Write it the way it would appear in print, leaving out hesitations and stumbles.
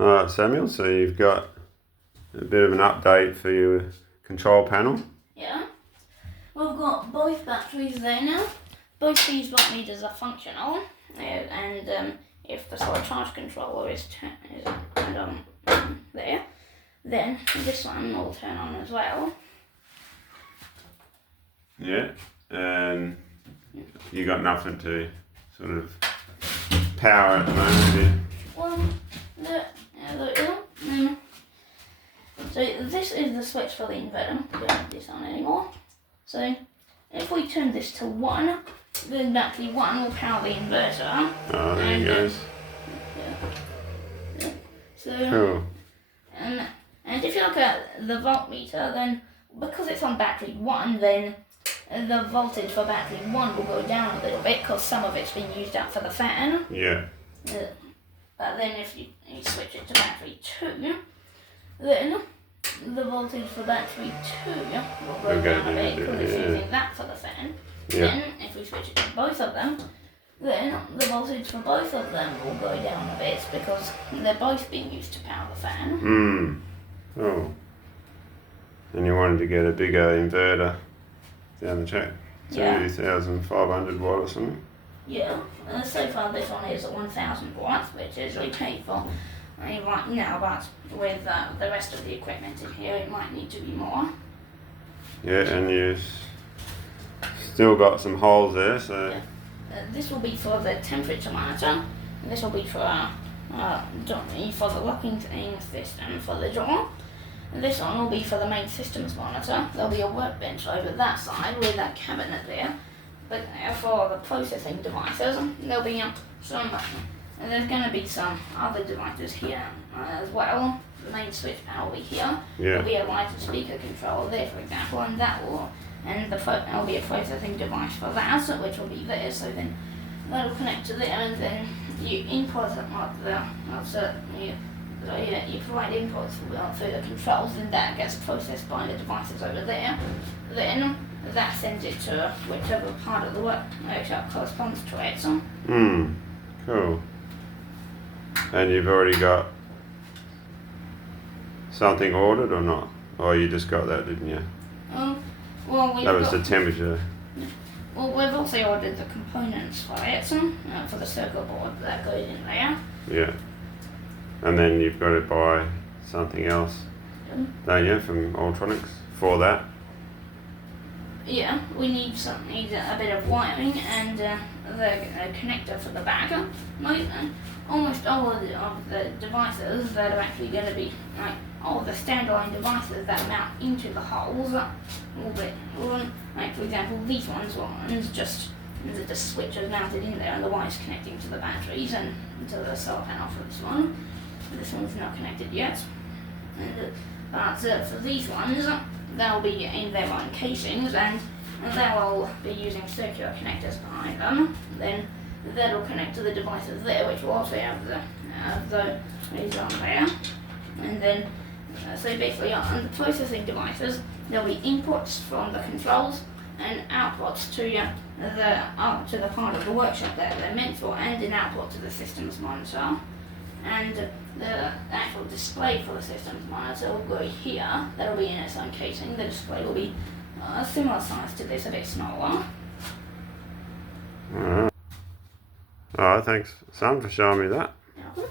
Alright Samuel, so you've got a bit of an update for your control panel. Yeah. We've got both batteries there now. Both these voltmeters are functional, and if the solid charge controller is turned on there, then this one will turn on as well. Yeah, and you got nothing to sort of power at the moment, do you? Well, so this is the switch for the inverter. We don't have this on anymore. So if we turn this to 1, then battery 1 will power the inverter. Oh, there it goes. Yeah. So, Cool. and if you look at the voltmeter, then because it's on battery 1, then the voltage for battery 1 will go down a little bit because some of it's been used up for the fan. Yeah. But then if you switch it to battery 2, then the voltage for battery 2 will go down a bit because it's using that for the fan. Yeah. Then if we switch it to both of them, then the voltage for both of them will go down a bit because they're both being used to power the fan. Oh. And you wanted to get a bigger inverter down the track? Yeah. 2,500 watt or something? Yeah, so far this one is 1,000 watts, which is okay for right now, but with the rest of the equipment in here, it might need to be more. Yeah, and you've still got some holes there, so... Yeah. This will be for the temperature monitor, and this will be for the locking system for the door. And this one will be for the main systems monitor. There'll be a workbench over that side with that cabinet there. But for the processing devices, there'll be there's going to be some other devices here as well. The main switch panel will be here. Yeah. There'll be a lighted speaker controller there, for example, and there'll be a processing device for that, which will be there. So then that'll connect to there, and then you input you provide inputs through the controls, and that gets processed by the devices over there. Then that sends it to whichever part of the workshop corresponds to it. So. Cool. And you've already got something ordered or not? Or you just got that, didn't you? Well, that was the temperature. Well, we've also ordered the components for it, for the circuit board that goes in there. Yeah. And then you've got to buy something else, don't you, from Ultronics for that? Yeah, we need a bit of wiring and the connector for the back. Almost all of the devices that are actually going to be, all the standalone devices that mount into the holes will be, for example, these ones just the switch is mounted in there and the wire's connecting to the batteries and to the solar panel for this one. This one's not connected yet. But for these ones, they'll be in their own casings and they'll be using circular connectors behind them. Then that'll connect to the devices there, which will also have these on there. And then, so basically on the processing devices, there'll be inputs from the controls and outputs to the part of the workshop that they're meant for, and an output to the systems monitor. And the actual display for the systems monitor will go here. That'll be in its own casing. The display will be a similar size to this, a bit smaller. Alright. Alright, thanks, Sam, for showing me that. Yeah.